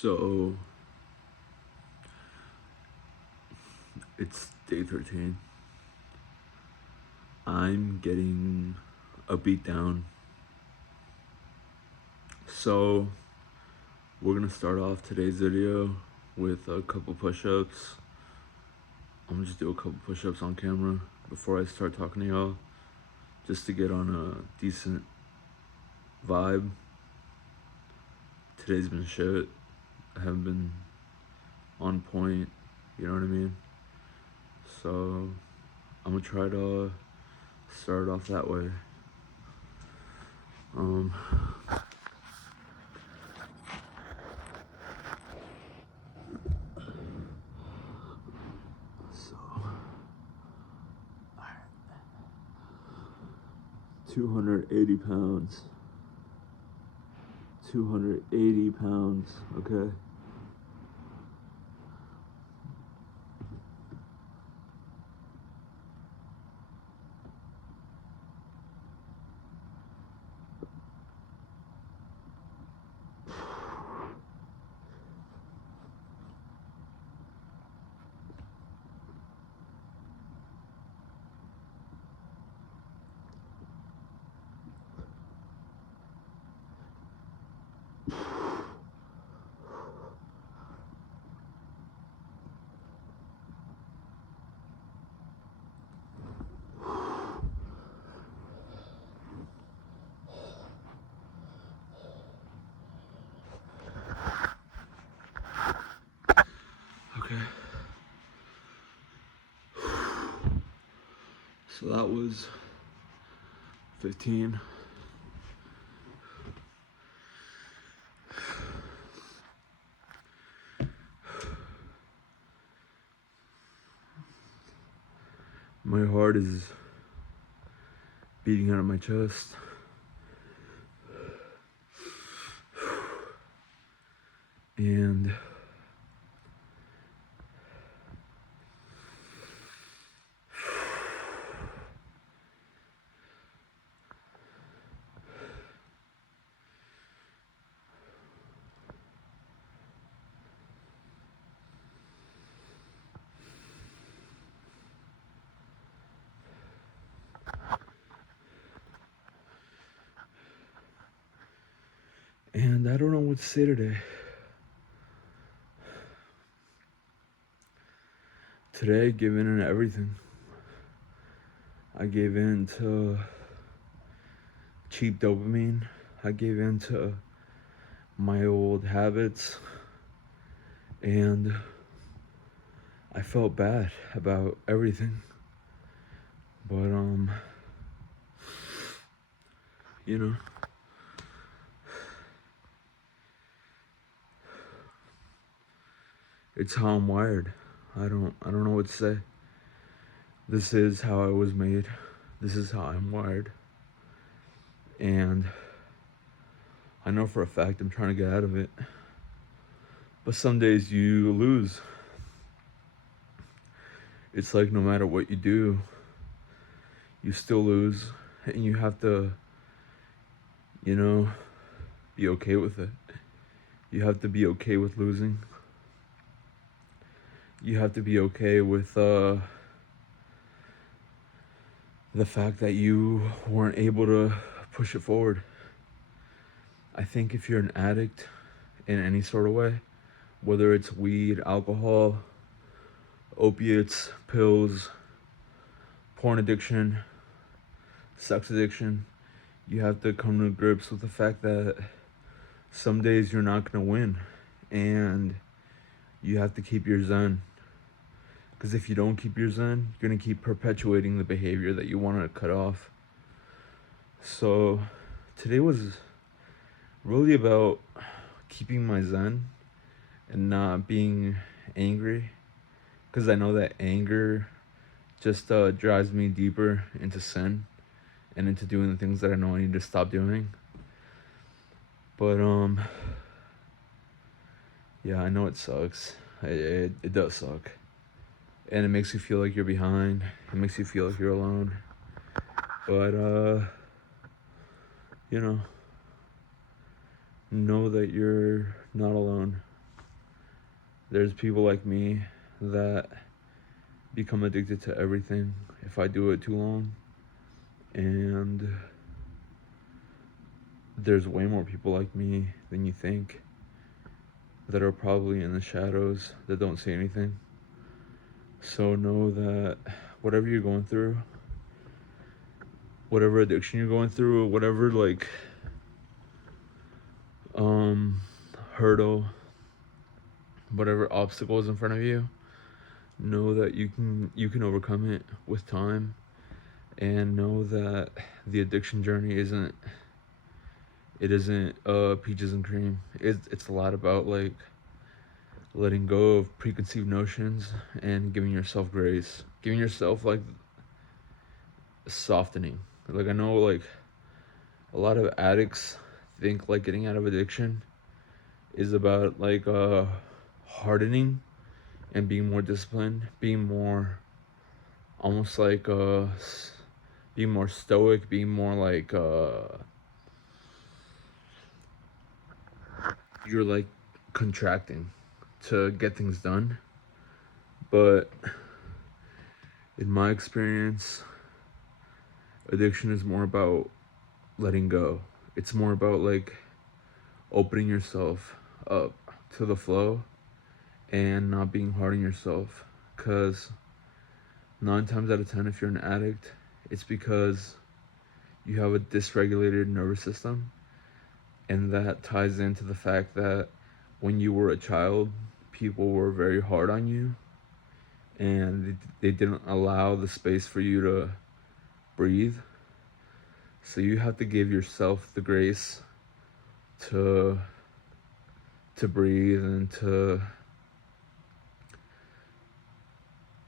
So it's day 13. I'm getting a beat down. So we're gonna start off today's video with a couple push-ups. I'm gonna just do a couple push-ups on camera before I start talking to y'all, just to get on a decent vibe. Today's been shit. I haven't been on point, you know what I mean? So I'm gonna try to start off that way. So 280 pounds. 280 pounds, okay? Okay. So that was 15. My heart is beating out of my chest. And I don't know what to say today. Today, giving in to everything. I gave in to cheap dopamine. I gave in to my old habits. And I felt bad about everything. But, you know, it's how I'm wired. I don't know what to say. This is how I was made. This is how I'm wired. And I know for a fact I'm trying to get out of it. But some days you lose. It's like no matter what you do, you still lose. And you have to, you know, be okay with it. You have to be okay with losing. You have to be okay with the fact that you weren't able to push it forward. I think if you're an addict in any sort of way, whether it's weed, alcohol, opiates, pills, porn addiction, sex addiction, you have to come to grips with the fact that some days you're not going to win, and you have to keep your zen. Because if you don't keep your zen, you're going to keep perpetuating the behavior that you want to cut off. So today was really about keeping my zen and not being angry, because I know that anger just drives me deeper into sin and into doing the things that I know I need to stop doing. But yeah, I know it sucks. It does suck, and it makes you feel like you're behind. It makes you feel like you're alone. But you know that you're not alone. There's people like me that become addicted to everything if I do it too long. And there's way more people like me than you think that are probably in the shadows that don't say anything. So know that whatever you're going through, whatever addiction you're going through, whatever like um hurdle, whatever obstacle is in front of you, know that you can overcome it with time, and know that the addiction journey isn't peaches and cream. It's a lot about like letting go of preconceived notions and giving yourself grace, giving yourself like softening. Like I know like a lot of addicts think like getting out of addiction is about like hardening and being more disciplined, being more almost like being more stoic, being more like you're like contracting to get things done. But in my experience, addiction is more about letting go. It's more about like opening yourself up to the flow and not being hard on yourself. Because 9 times out of 10, if you're an addict, it's because you have a dysregulated nervous system. And that ties into the fact that when you were a child, people were very hard on you and they didn't allow the space for you to breathe. So you have to give yourself the grace to breathe and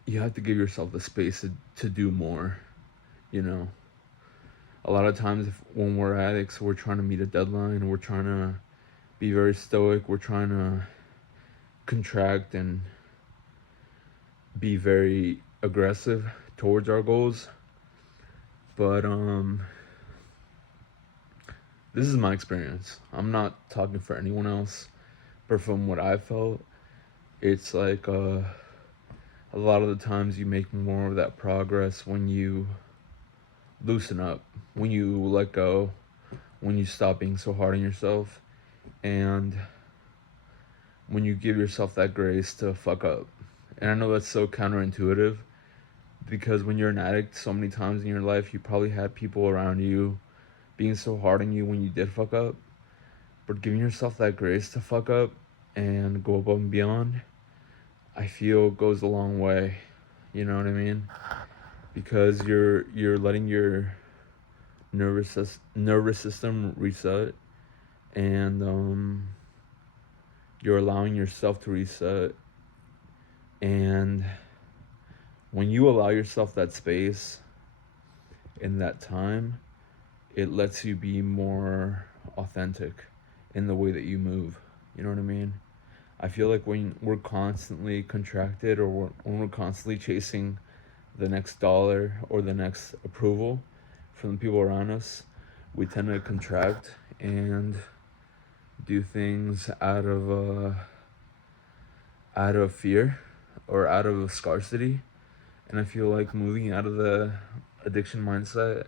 you have to give yourself the space to do more, you know. A lot of times when we're addicts, we're trying to meet a deadline, we're trying to be very stoic, we're trying to contract and be very aggressive towards our goals. But this is my experience. I'm not talking for anyone else, but from what I felt, it's like a lot of the times you make more of that progress when you loosen up, when you let go, when you stop being so hard on yourself, and when you give yourself that grace to fuck up. And I know that's so counterintuitive because when you're an addict, so many times in your life, you probably had people around you being so hard on you when you did fuck up. But giving yourself that grace to fuck up and go above and beyond, I feel goes a long way. You know what I mean? Because you're letting your nervous system reset, and you're allowing yourself to reset. And when you allow yourself that space in that time, it lets you be more authentic in the way that you move. You know what I mean? I feel like when we're constantly contracted or when we're constantly chasing the next dollar or the next approval from the people around us, we tend to contract and do things out of fear or out of scarcity. And I feel like moving out of the addiction mindset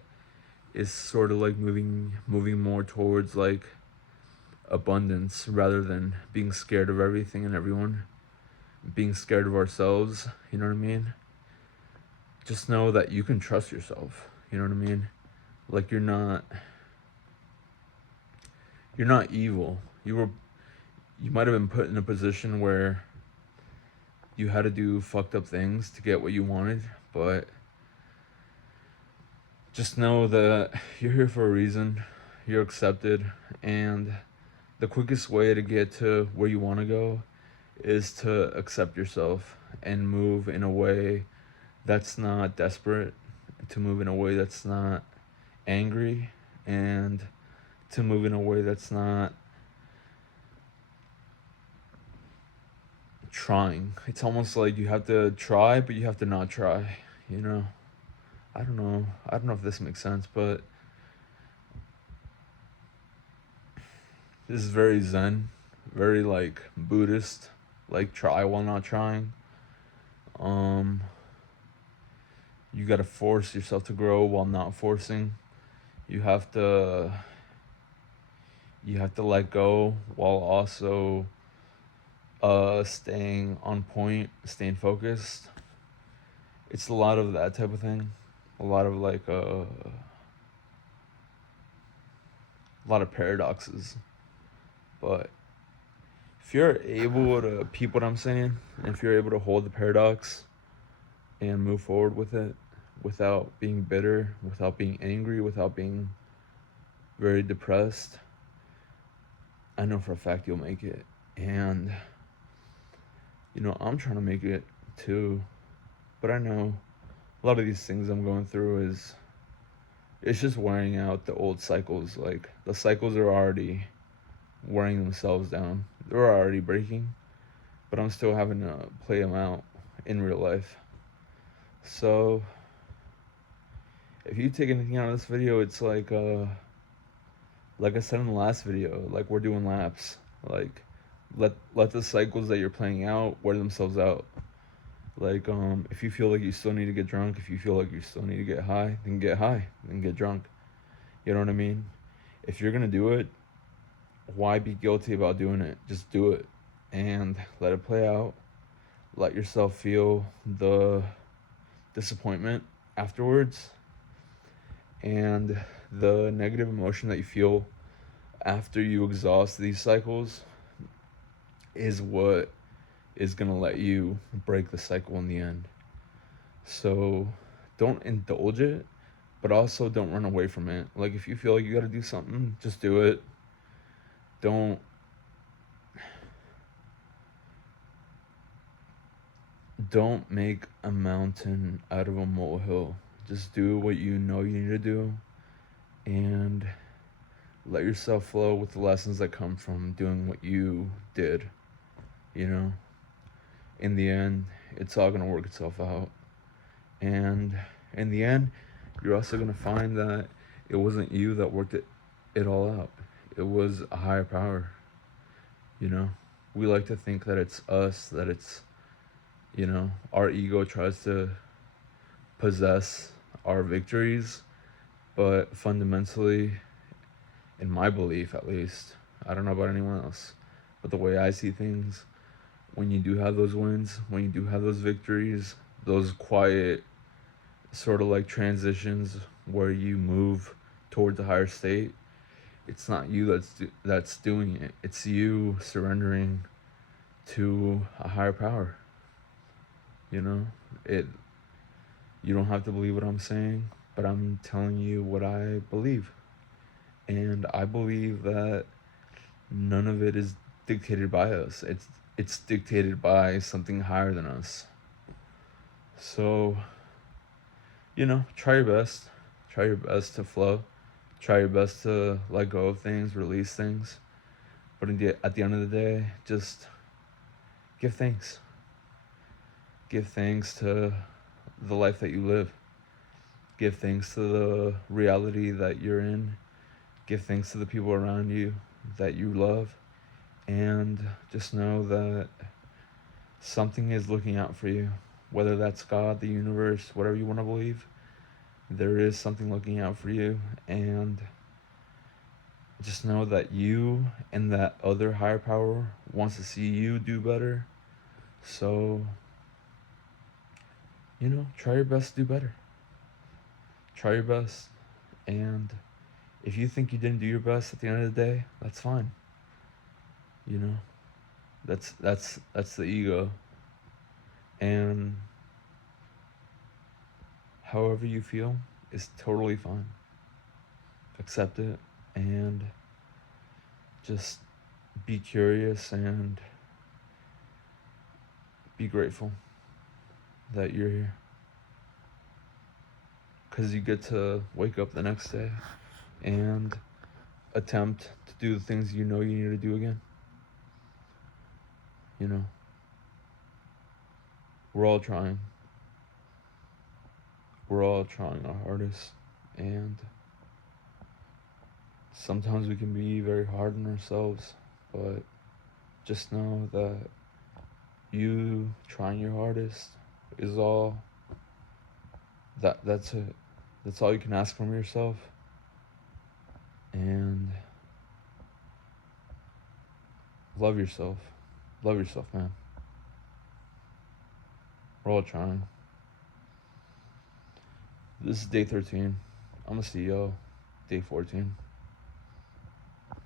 is sort of like moving more towards like abundance rather than being scared of everything and everyone, being scared of ourselves. You know what I mean? Just know that you can trust yourself. You know what I mean? Like you're not evil. You might have been put in a position where you had to do fucked up things to get what you wanted, but just know that you're here for a reason. You're accepted, and the quickest way to get to where you want to go is to accept yourself and move in a way that's not desperate, to move in a way that's not angry, and to move in a way that's not trying. It's almost like you have to try, but you have to not try, you know? I don't know. I don't know if this makes sense, but this is very Zen, very like Buddhist, like try while not trying. Um, you gotta force yourself to grow while not forcing. You have to let go while also staying on point, staying focused. It's a lot of that type of thing. A lot of a lot of paradoxes. But if you're able to peep what I'm saying, and if you're able to hold the paradox and move forward with it without being bitter, without being angry, without being very depressed, I know for a fact you'll make it. And, I'm trying to make it too. But I know a lot of these things I'm going through it's just wearing out the old cycles. Like, the cycles are already wearing themselves down. They're already breaking, but I'm still having to play them out in real life. So, if you take anything out of this video, it's like I said in the last video, like we're doing laps. Like, let the cycles that you're playing out wear themselves out. Like, if you feel like you still need to get drunk, if you feel like you still need to get high, then get high, then get drunk. You know what I mean? If you're gonna do it, why be guilty about doing it? Just do it and let it play out. Let yourself feel the disappointment afterwards, and the negative emotion that you feel after you exhaust these cycles is what is going to let you break the cycle in the end. So don't indulge it, but also don't run away from it. Like, if you feel like you got to do something, just do it. Don't make a mountain out of a molehill. Just do what you know you need to do, and let yourself flow with the lessons that come from doing what you did. In the end, it's all going to work itself out. And in the end, you're also going to find that it wasn't you that worked it all out. It was a higher power. We like to think that it's us, that it's, our ego tries to possess our victories. But fundamentally, in my belief at least, I don't know about anyone else, but the way I see things, when you do have those wins, when you do have those victories, those quiet sort of like transitions where you move towards a higher state, it's not you that's doing it. It's you surrendering to a higher power. It you don't have to believe what I'm saying, but I'm telling you what I believe. And I believe that none of it is dictated by us. It's dictated by something higher than us. So, try your best. Try your best to flow. Try your best to let go of things, release things. But at the end of the day, just give thanks. Give thanks to the life that you live. Give thanks to the reality that you're in. Give thanks to the people around you that you love. And just know that something is looking out for you. Whether that's God, the universe, whatever you want to believe, there is something looking out for you. And just know that you and that other higher power wants to see you do better. So, try your best to do better. Try your best. And if you think you didn't do your best at the end of the day, that's fine. That's the ego. And however you feel is totally fine. Accept it and just be curious and be grateful that you're here. Because you get to wake up the next day and attempt to do the things you know you need to do again. We're all trying. We're all trying our hardest. And sometimes we can be very hard on ourselves, but just know that You trying your hardest is all that's it. That's all you can ask from yourself. And love yourself. Love yourself, man. We're all trying. This is day 13. I'm a CEO. Day 14.